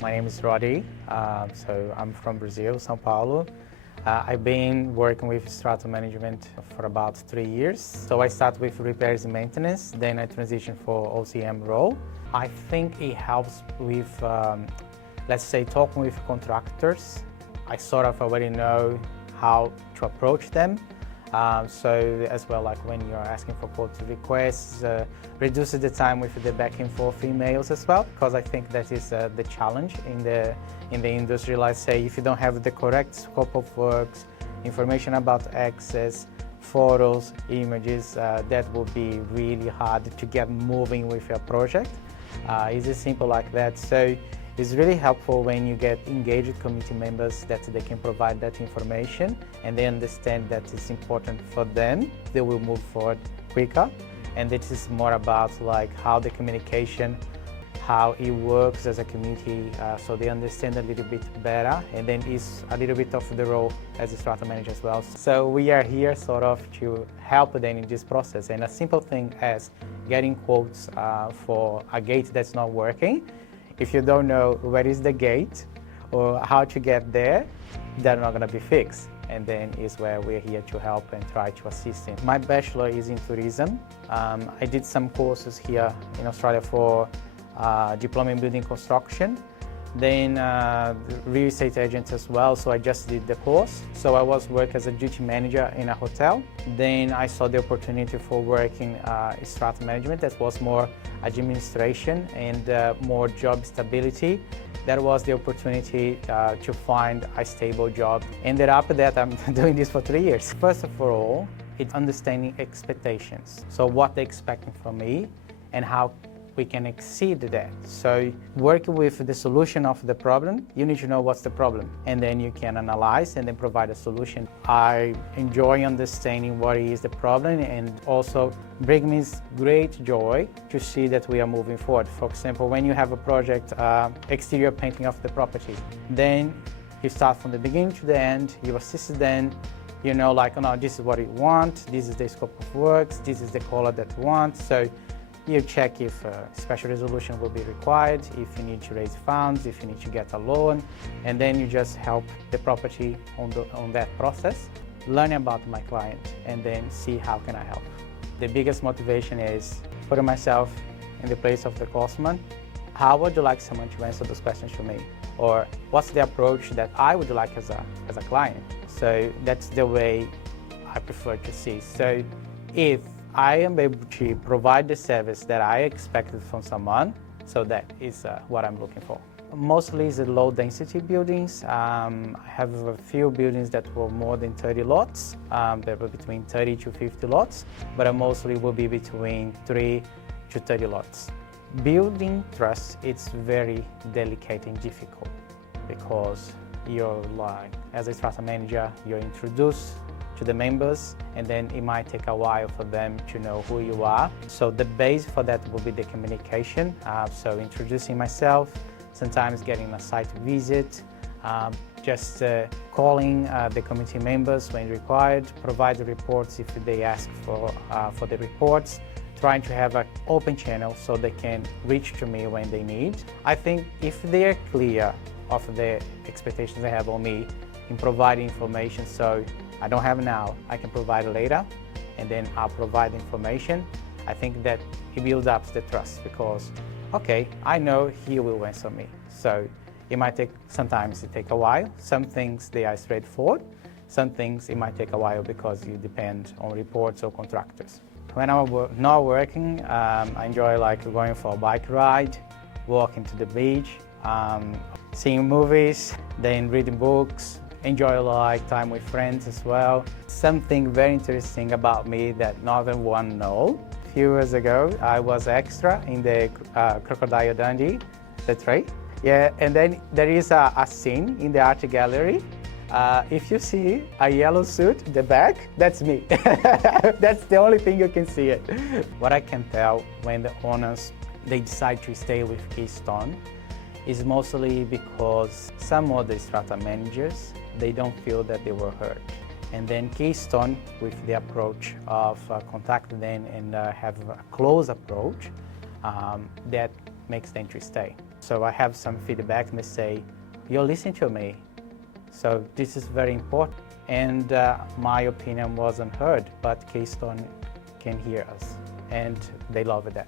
My name is Roddy, so I'm from Brazil, São Paulo. I've been working with Strata management for about 3 years. So I started with repairs and maintenance, then I transitioned for OCM role. I think it helps with, let's say, talking with contractors. I sort of already know how to approach them. So as well, like when you're asking for quote requests, reduces the time with the back and forth emails as well, because I think that is the challenge in the industry. Let's say if you don't have the correct scope of works, information about access, photos, images, that will be really hard to get moving with your project. It's as simple like that. So it's really helpful when you get engaged community members that they can provide that information and they understand that it's important for them. They will move forward quicker. And this is more about like how the communication, how it works as a community, so they understand a little bit better, and then it's a little bit of the role as a strata manager as well. So we are here sort of to help them in this process, and a simple thing as getting quotes for a gate that's not working. If you don't know where is the gate or how to get there, they're not going to be fixed. And then is where we're here to help and try to assist in. My bachelor is in tourism. I did some courses here in Australia for diploma in building construction. Then real estate agent as well, so I just did the course. So I was working as a duty manager in a hotel. Then I saw the opportunity for working strata management that was more administration and more job stability. That was the opportunity to find a stable job. Ended up that I'm doing this for 3 years. First of all, it's understanding expectations. So what they're expecting from me and how we can exceed that. So working with the solution of the problem, you need to know what's the problem, and then you can analyze and then provide a solution. I enjoy understanding what is the problem, and also bring me great joy to see that we are moving forward. For example, when you have a project, exterior painting of the property, then you start from the beginning to the end, you assist them, you know, like, oh no, this is what you want, this is the scope of works, this is the color that you want. So you check if special resolution will be required, if you need to raise funds, if you need to get a loan, and then you just help the property on that process. Learn about my client and then see how can I help. The biggest motivation is putting myself in the place of the customer. How would you like someone to answer those questions to me? Or what's the approach that I would like as a client? So that's the way I prefer to see. So if I am able to provide the service that I expected from someone, so that is what I'm looking for. Mostly is low density buildings. I have a few buildings that were more than 30 lots. There were between 30 to 50 lots, but I mostly will be between 3 to 30 lots. Building trust, it's very delicate and difficult because you're like, as a strata manager, you're introduced to the members, and then it might take a while for them to know who you are. So the base for that will be the communication. So introducing myself, sometimes getting a site visit, just calling the community members when required, provide the reports if they ask for the reports, trying to have an open channel so they can reach to me when they need. I think if they are clear of the expectations they have on me in providing information, so I don't have now, I can provide later, and then I'll provide information. I think that it builds up the trust because, okay, I know he will answer me. So it might take, sometimes it take a while. Some things they are straightforward. Some things it might take a while because you depend on reports or contractors. When I'm not working, I enjoy like going for a bike ride, walking to the beach, seeing movies, then reading books, enjoy like time with friends as well. Something very interesting about me that not everyone knows. A few years ago, I was extra in the Crocodile Dundee, that's right. Yeah, and then there is a scene in the art gallery. If you see a yellow suit, the back, that's me. That's the only thing you can see it. What I can tell when the owners, they decide to stay with Keystone is mostly because some of the strata managers, they don't feel that they were heard. And then Keystone, with the approach of contacting them and have a close approach, that makes them to stay. So I have some feedback and they say, you're listening to me. So this is very important. And my opinion wasn't heard, but Keystone can hear us, and they love that.